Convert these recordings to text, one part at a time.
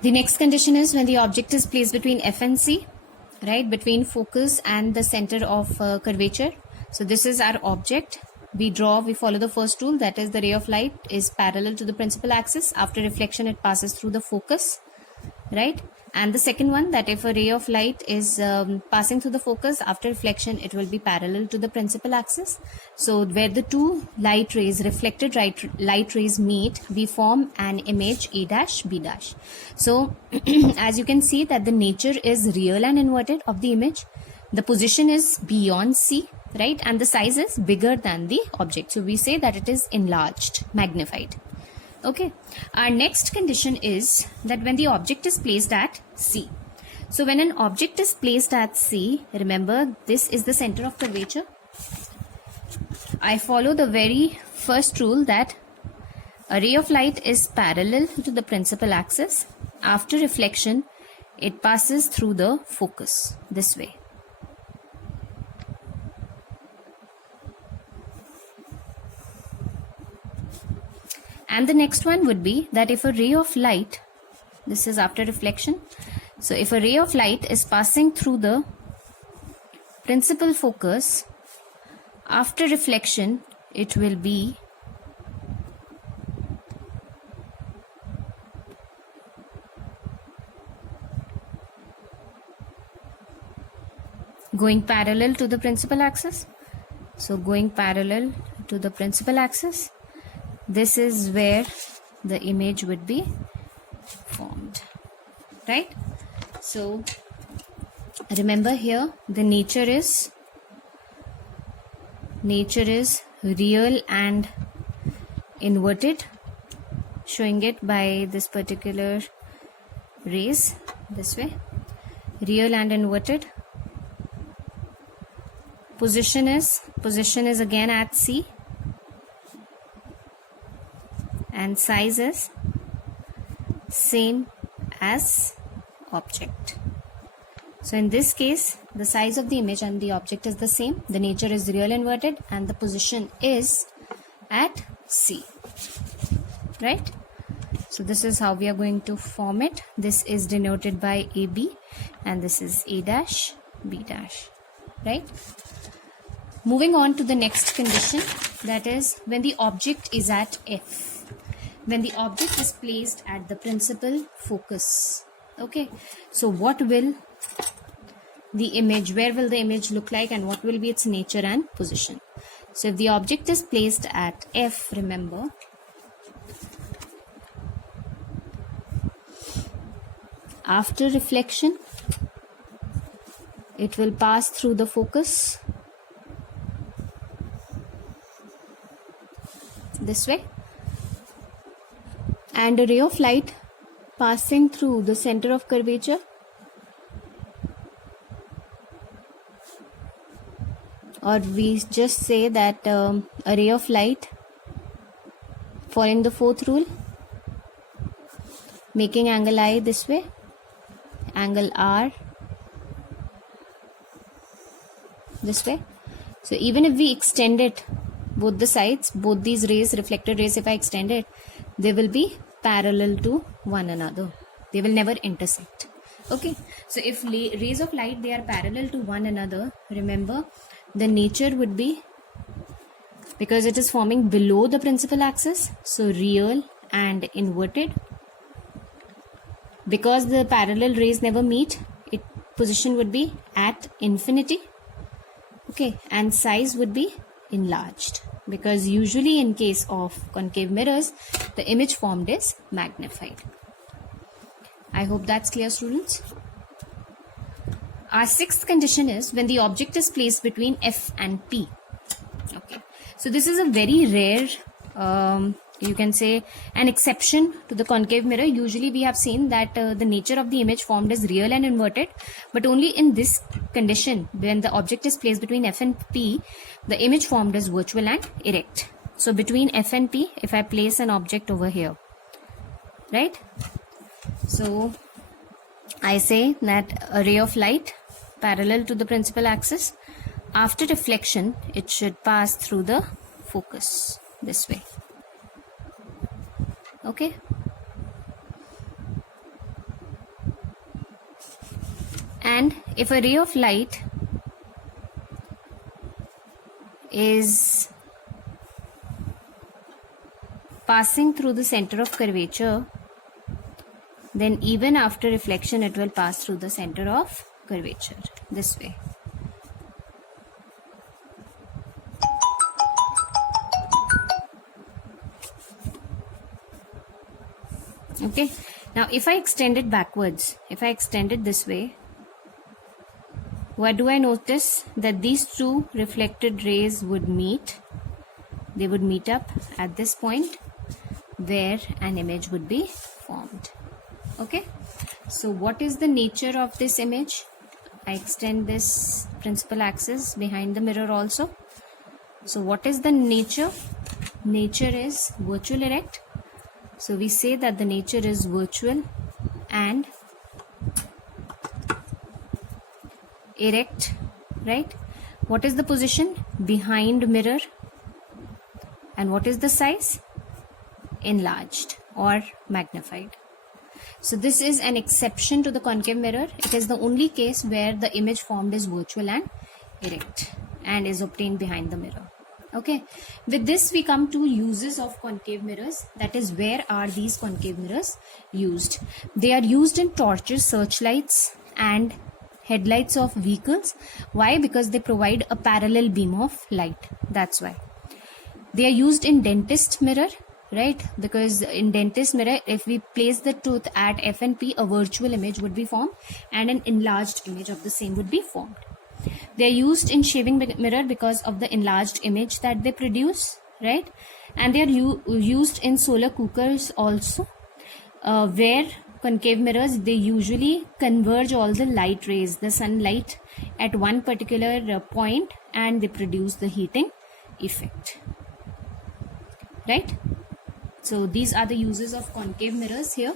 The next condition is when the object is placed between F and C, right, between focus and the center of curvature. So this is our object. We follow the first rule, that is the ray of light is parallel to the principal axis. After reflection it passes through the focus, right? And the second one, that if a ray of light is passing through the focus, after reflection it will be parallel to the principal axis. So where the two light rays, reflected light rays meet, we form an image A dash B dash. So as you can see that the nature is real and inverted of the image. The position is beyond C, right? And the size is bigger than the object. So we say that it is enlarged, magnified. Okay, our next condition is that when the object is placed at C. So when an object is placed at C, remember this is the center of curvature. I follow the very first rule that a ray of light is parallel to the principal axis. After reflection, it passes through the focus this way. And the next one would be that if a ray of light, this is after reflection, so if a ray of light is passing through the principal focus, after reflection it will be going parallel to the principal axis. So going parallel to the principal axis, this is where the image would be formed, right? So remember here the nature is real and inverted, showing it by this particular rays this way, real and inverted. Position is again at C, and size is same as object. So in this case the size of the image and the object is the same, the nature is real inverted, and the position is at C, right? So this is how we are going to form it. This is denoted by AB and this is A dash B dash, right? Moving on to the next condition, that is when the object is at F. When the object is placed at the principal focus. Okay, so what will the image, where will the image look like, and what will be its nature and position? So if the object is placed at F, remember, after reflection it will pass through the focus this way, and a ray of light passing through the center of curvature, or we just say that a ray of light following the fourth rule, making angle I this way, angle R this way. So even if we extend it, both the sides, both these rays, reflected rays, if I extend it, they will be parallel to one another. They will never intersect. Okay, so if rays of light, they are parallel to one another, remember the nature would be, because it is forming below the principal axis, so real and inverted. Because the parallel rays never meet, its position would be at infinity. Okay, and size would be enlarged, because usually in case of concave mirrors the image formed is magnified. I hope that's clear, students. Our sixth condition is when the object is placed between F and P. Okay, so this is a very rare, you can say an exception to the concave mirror. Usually we have seen that the nature of the image formed is real and inverted, but only in this condition, when the object is placed between F and P, the image formed is virtual and erect. So between F and P, if I place an object over here, right, so I say that a ray of light parallel to the principal axis, after reflection it should pass through the focus this way. Okay, And if a ray of light is passing through the center of curvature, then even after reflection it will pass through the center of curvature this way. Okay, now if I extend it backwards, if I extend it this way, what do I notice? That these two reflected rays would meet. They would meet up at this point where an image would be formed. Okay, so what is the nature of this image? I extend this principal axis behind the mirror also. So what is the nature? Nature is virtual erect. So we say that the nature is virtual and erect, right? What is the position? Behind mirror. And what is the size? Enlarged or magnified. So this is an exception to the concave mirror. It is the only case where the image formed is virtual and erect and is obtained behind the mirror. Okay, with this we come to uses of concave mirrors. That is, where are these concave mirrors used? They are used in torches, searchlights and headlights of vehicles. Why? Because they provide a parallel beam of light. That's why. They are used in dentist mirror, right? Because in dentist mirror, if we place the tooth at F and P, a virtual image would be formed and an enlarged image of the same would be formed. They are used in shaving mirror because of the enlarged image that they produce, right? And they are used in solar cookers also, where concave mirrors, they usually converge all the light rays, the sunlight at one particular point, and they produce the heating effect, right? So these are the uses of concave mirrors here.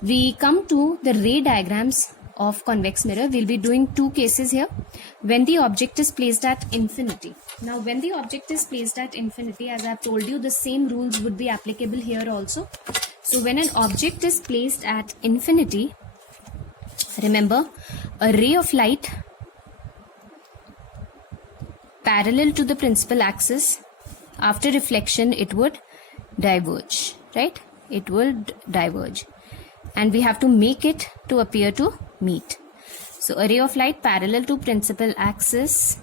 We come to the ray diagrams of convex mirror. We'll be doing two cases here. When the object is placed at infinity. Now when the object is placed at infinity, as I've told you, the same rules would be applicable here also. So when an object is placed at infinity, remember, a ray of light parallel to the principal axis, after reflection it would diverge, right? It will diverge, and we have to make it to appear to meet. So a ray of light parallel to principal axis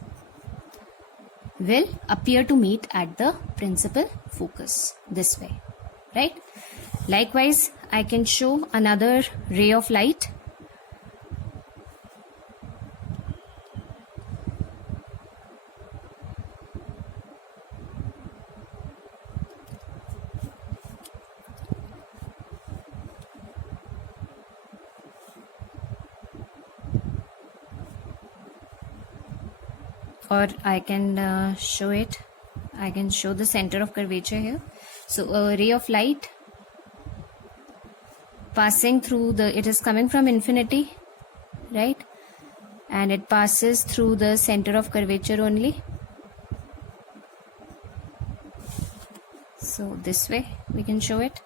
will appear to meet at the principal focus this way, right? Likewise, I can show another ray of light. Or I can show it. I can show the center of curvature here. So a ray of light passing through it is coming from infinity, right? And it passes through the center of curvature only. So this way we can show it.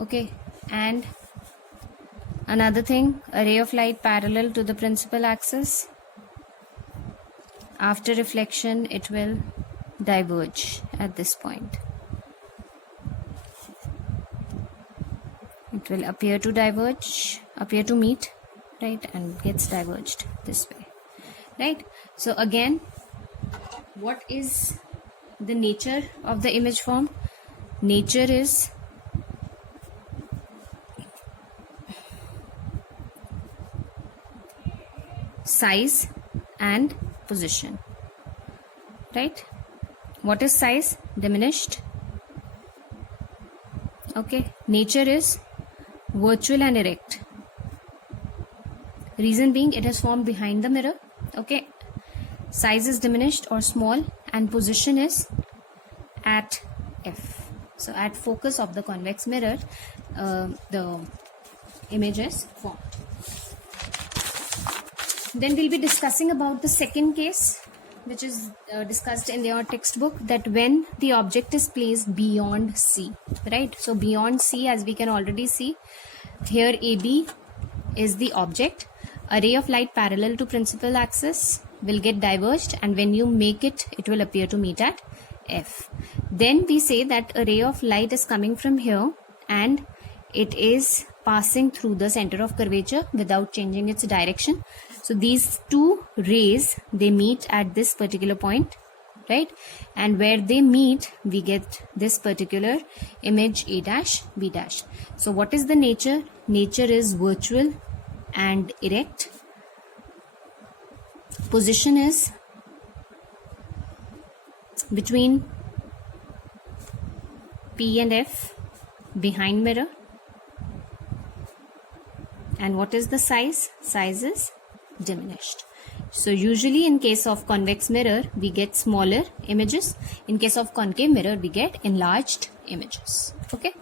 Okay, and another thing, a ray of light parallel to the principal axis. After reflection, it will diverge at this point. It will appear to diverge, appear to meet, right, and gets diverged this way, right? So again, what is the nature of the image form? Nature is size and position, right? What is size? Diminished. Okay, nature is virtual and erect. Reason being, it is formed behind the mirror. Okay, size is diminished or small, and position is at F. So at focus of the convex mirror, the image is formed. Then we'll be discussing about the second case, which is discussed in your textbook, that when the object is placed beyond C, right? So beyond C, as we can already see here, AB is the object. a ray of light parallel to principal axis will get diverged, and when you make it, it will appear to meet at F. Then we say that a ray of light is coming from here and it is passing through the center of curvature without changing its direction. So these two rays, they meet at this particular point, right? And where they meet, we get this particular image A dash B dash. So what is the nature? Nature is virtual and erect. Position is between P and F, behind mirror. And what is the size? Size is diminished. So usually in case of convex mirror, we get smaller images. In case of concave mirror, we get enlarged images. Okay.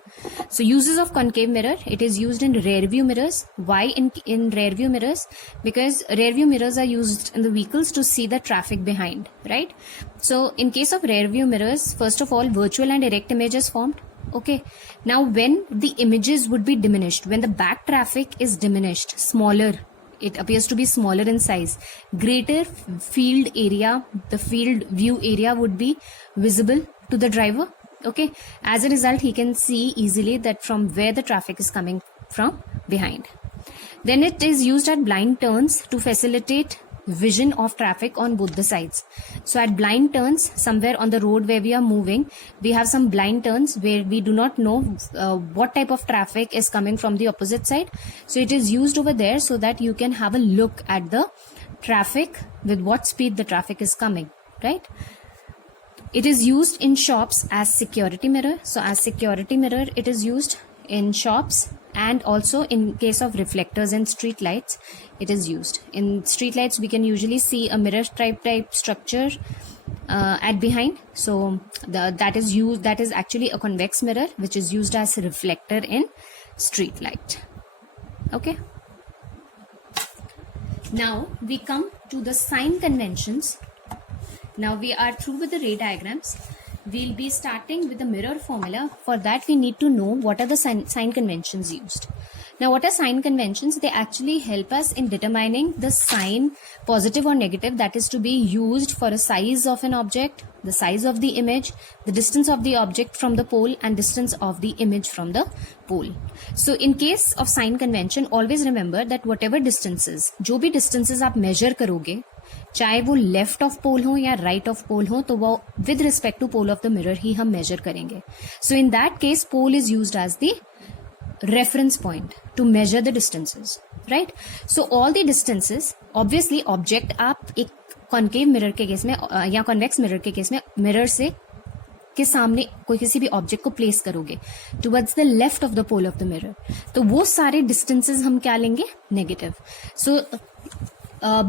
So uses of concave mirror, it is used in rear view mirrors. Why in rear view mirrors? Because rear view mirrors are used in the vehicles to see the traffic behind, right? So in case of rear view mirrors, first of all, virtual and erect image is formed. Okay. Now when the images would be diminished, when the back traffic is diminished, smaller, it appears to be smaller in size, greater field area, the field view area would be visible to the driver. Okay. As a result, he can see easily that from where the traffic is coming from behind. Then it is used at blind turns to facilitate vision of traffic on both the sides. So at blind turns, somewhere on the road where we are moving, we have some blind turns where we do not know what type of traffic is coming from the opposite side. So it is used over there so that you can have a look at the traffic, with what speed the traffic is coming, right? It is used in shops as security mirror. So as security mirror, it is used in shops, and also in case of reflectors and street lights, it is used. In street lights, we can usually see a mirror type structure at behind. So that is actually a convex mirror, which is used as a reflector in street light. Okay. Now we come to the sign conventions. Now we are through with the ray diagrams. We'll be starting with the mirror formula. For that, we need to know what are the sign conventions used. Now, what are sign conventions? They actually help us in determining the sign, positive or negative, that is to be used for a size of an object, the size of the image, the distance of the object from the pole, and distance of the image from the pole. So in case of sign convention, always remember that whatever distances, जो भी distances आप measure करोगे, चाहे वो left of पोल हो या right of पोल हो, तो वो with respect to pole of the mirror ही हम मेजर करेंगे. So in that case pole is used as the reference point to measure the distances, right? So all the distances, obviously object आप एक concave mirror के case में या convex mirror के case में मिरर से के सामने कोई किसी भी ऑब्जेक्ट को प्लेस करोगे towards the left of the pole of the mirror, तो वो सारे डिस्टेंसेस हम क्या लेंगे? Negative. So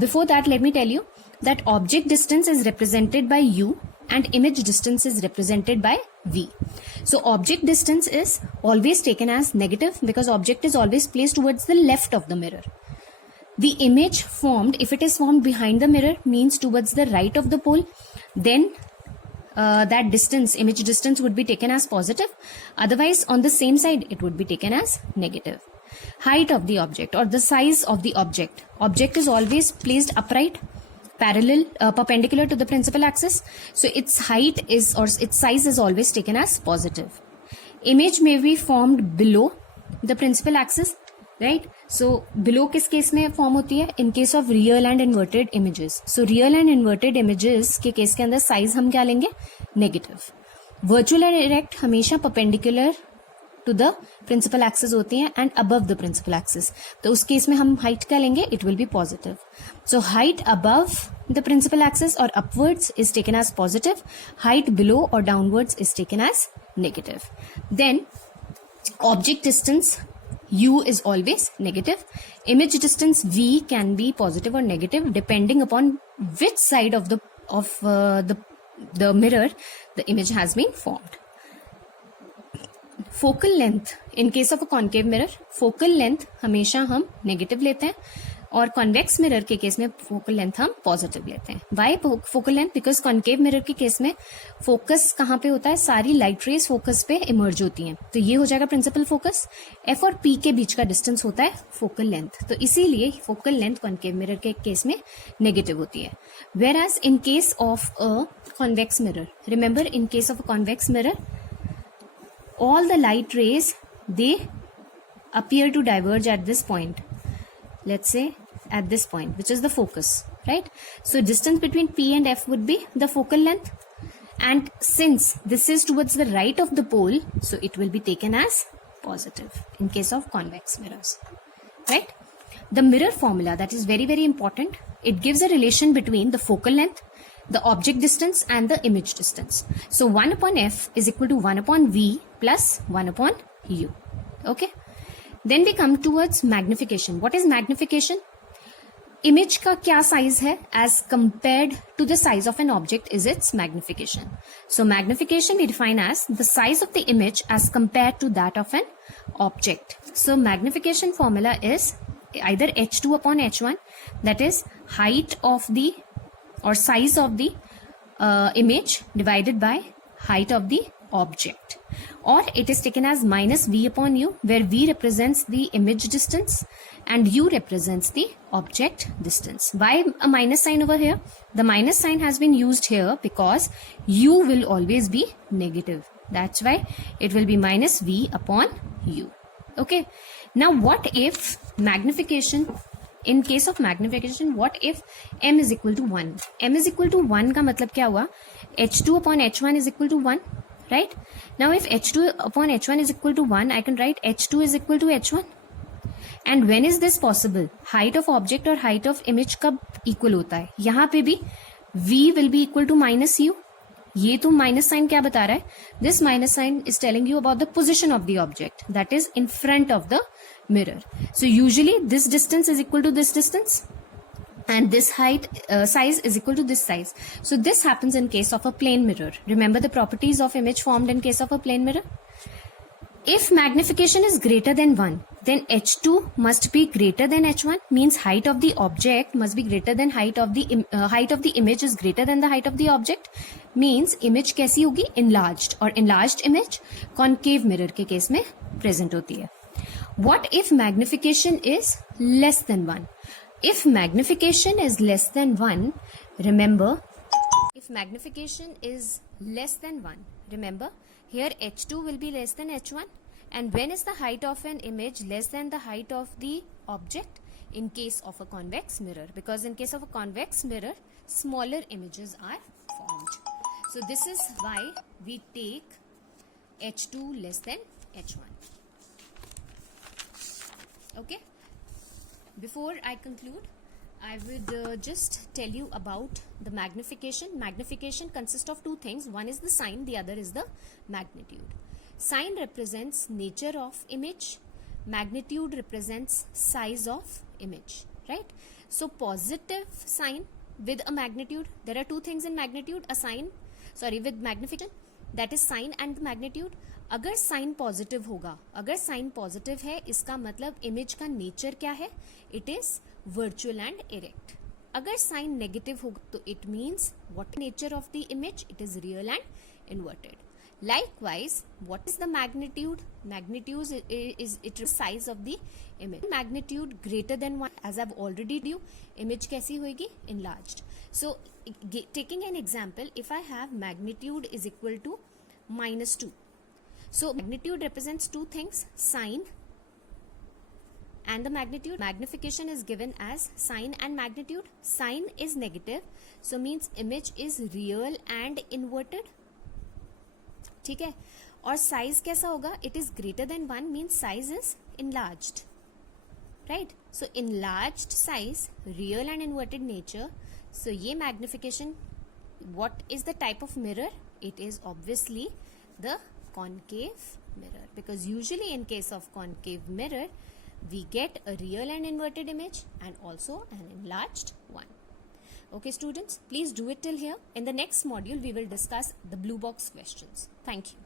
before that, let me tell you that object distance is represented by U and image distance is represented by V. So object distance is always taken as negative because object is always placed towards the left of the mirror. The image formed, if it is formed behind the mirror, means towards the right of the pole, then that distance, image distance, would be taken as positive. Otherwise, on the same side, it would be taken as negative. Height of the object or the size of the object. Object is always placed upright, parallel, perpendicular to the principal axis. So its height is, or its size is always taken as positive. Image may be formed below the principal axis, right? So below किस case में form होती है? In case of real and inverted images. So real and inverted images के case के अंदर size हम क्या लेंगे? Negative. Virtual and erect हमेशा perpendicular to the principal axis होती हैं and above the principal axis. तो उस केस में हम height क्या लेंगे? It will be positive. So height above the principal axis or upwards is taken as positive. Height below or downwards is taken as negative. Then object distance U is always negative. Image distance V can be positive or negative depending upon which side of the mirror the image has been formed. Focal length, in case of a concave mirror focal length हमेशा हम negative लेते हैं. और convex mirror के case में focal length हम positive लेते हैं. Why focal length? Because concave mirror के केस में फोकस कहाँ पे होता है, सारी लाइट रेज फोकस पे इमर्ज होती हैं. तो ये हो जाएगा प्रिंसिपल फोकस. एफ और पी के बीच का डिस्टेंस होता है फोकल लेंथ. तो इसीलिए फोकल लेंथ कॉन्केव मिरर के केस में नेगेटिव होती है. Whereas in case of a convex mirror, remember in case of a convex mirror, all the light rays they appear to diverge at this point, let's say at this point, which is the focus, right? So distance between P and F would be the focal length, and since this is towards the right of the pole, so it will be taken as positive in case of convex mirrors, right? The mirror formula, that is very very important. It gives a relation between the focal length, the object distance and the image distance. So 1 upon F is equal to 1 upon V plus 1 upon U. Okay. Then we come towards magnification. What is magnification? Image का क्या size है as compared to the size of an object is its magnification. So magnification we define as the size of the image as compared to that of an object. So magnification formula is either H2 upon H1, that is height of the or size of the image divided by height of the object, or it is taken as minus V upon U, where V represents the image distance and U represents the object distance. Why a minus sign over here? The minus sign has been used here because U will always be negative. That's why it will be minus V upon U. Okay. Now what if magnification, in case of magnification, what if m is equal to 1? m is equal to 1 का मतलब क्या हुआ? h2 upon h1 is equal to 1, right? Now if h2 upon h1 is equal to 1, I can write h2 is equal to h1. And when is this possible? Height of object और height of image कब equal होता है? यहाँ पे भी v will be equal to minus u. ये तो minus sign क्या बता रहा है? This minus sign is telling you about the position of the object that is in front of the mirror. So usually this distance is equal to this distance and this height size is equal to this size. So this happens in case of a plane mirror. Remember the properties of image formed in case of a plane mirror? If magnification is greater than 1, then h2 must be greater than h1, means height of the object must be greater than height of the image is greater than the height of the object, means image कैसी होगी? Enlarged. और enlarged image concave mirror के case में present होती है. What if magnification is less than 1? If magnification is less than 1, remember, if magnification is less than 1, remember, here h2 will be less than h1. And when is the height of an image less than the height of the object? In case of a convex mirror. Because in case of a convex mirror, smaller images are formed. So this is why we take h2 less than h1. Okay, before I conclude, I would just tell you about the magnification. Magnification consists of two things. One is the sign, the other is the magnitude. Sign represents nature of image, magnitude represents size of image, right? So positive sign with a magnitude, there are two things in magnitude, with magnification, that is sign and magnitude. अगर sign positive होगा, अगर sign positive है, इसका मतलब image का nature क्या है? It is virtual and erect. अगर साइन नेगेटिव होगा तो it means what nature of the image? It is real and inverted. Likewise, what is the magnitude? Magnitude is it size of the image. Magnitude greater than 1, as I've already told you, image कैसी होगी? Enlarged. So taking an example, if I have magnitude is equal to minus 2. So magnitude represents two things, sign and the magnitude. Magnification is given as sign and magnitude. Sign is negative, so means image is real and inverted. ठीक है. और size कैसा होगा? It is greater than 1 means size is enlarged, right? So enlarged size, real and inverted nature. So ये magnification, what is the type of mirror? It is obviously the concave mirror, because usually in case of concave mirror we get a real and inverted image and also an enlarged one. Okay students, please do it till here. In the next module we will discuss the blue box questions. Thank you.